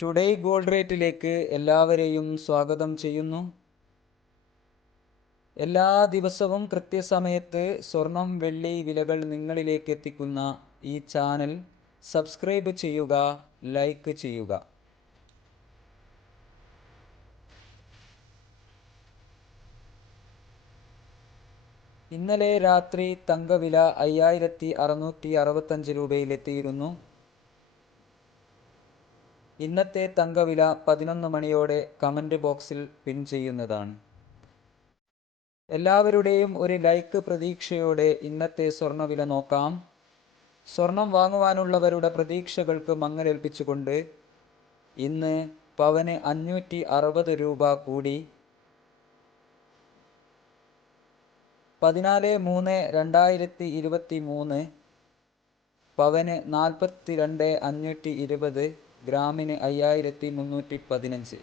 Today gold റേറ്റിലേക്ക് എല്ലാവരെയും സ്വാഗതം ചെയ്യുന്നു. എല്ലാ ദിവസവും കൃത്യസമയത്ത് സ്വർണം വെള്ളി വിലകൾ നിങ്ങളിലേക്ക് എത്തിക്കുന്ന ഈ ചാനൽ സബ്സ്ക്രൈബ് ചെയ്യുക, ലൈക്ക് ചെയ്യുക. ഇന്നലെ രാത്രി തങ്കവില 5665 രൂപയിലെത്തിയിരുന്നു. ഇന്നത്തെ തങ്കവില 11 മണിയോടെ കമൻറ്റ് ബോക്സിൽ പിൻ ചെയ്യുന്നതാണ്. എല്ലാവരുടെയും ഒരു ലൈക്ക് പ്രതീക്ഷയോടെ ഇന്നത്തെ സ്വർണ്ണവില നോക്കാം. സ്വർണം വാങ്ങുവാനുള്ളവരുടെ പ്രതീക്ഷകൾക്ക് മങ്ങലേൽപ്പിച്ചുകൊണ്ട് ഇന്ന് പവന് 560 രൂപ കൂടി 14/3/2023 പവന് 42,520, ഗ്രാമിന് 5315.